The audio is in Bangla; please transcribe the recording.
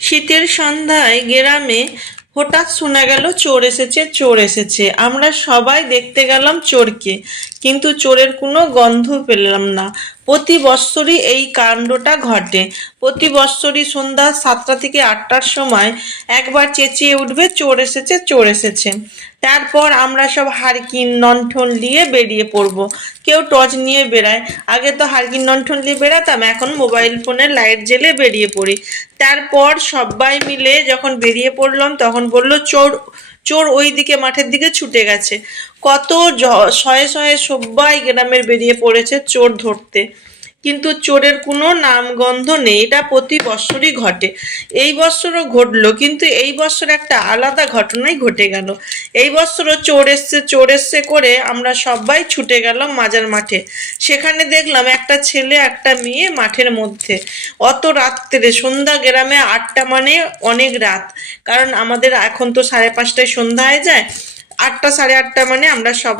শীতের সন্ধ্যায় গ্রামে হঠাৎ শোনা গেল চোর এসেছে, চোর এসেছে। আমরা সবাই দেখতে গেলাম চোরকে, কিন্তু চোরের কোনো গন্ধ পেলাম না। প্রতি বৎসরই এই কাণ্ডটা ঘটে। প্রতি বৎসরই সন্ধ্যা 7টা থেকে 8টার সময় একবার চেঁচিয়ে উঠবে, চোর এসেছে, চোর এসেছে। তারপর আমরা সব হারকিন লণ্ঠন নিয়ে বেরিয়ে পড়বো। কেউ টর্চ নিয়ে বেড়ায়। আগে তো হারকিন লণ্ঠন নিয়ে বেড়াতাম, এখন মোবাইল ফোনের লাইট জ্বেলে বেরিয়ে পড়ি। তারপর সবাই মিলে যখন বেরিয়ে পড়লাম তখন বলল, চোর চোর ওই দিকে মাঠের দিকে ছুটে গেছে। কত শয়ে শয়ে সবাই গ্রামের বেরিয়ে পড়েছে চোর ধরতে, কিন্তু চোরের কোনো নামগন্ধ নেই। এটা প্রতি বৎসরই ঘটে। এই বৎসরও ঘটলো, কিন্তু এই বৎসর একটা আলাদা ঘটনাই ঘটে গেল। এই বৎসরও চোর এসছে করে আমরা সবাই ছুটে গেলাম মাজার মাঠে। সেখানে দেখলাম একটা ছেলে একটা মেয়ে মাঠের মধ্যে। অত রাত্রে, সন্ধ্যা গ্রামে 8টা মানে অনেক রাত, কারণ আমাদের এখন তো 5:30টায় সন্ধ্যা হয়ে যায়। 8টা 8:30 মানে আমরা সবাই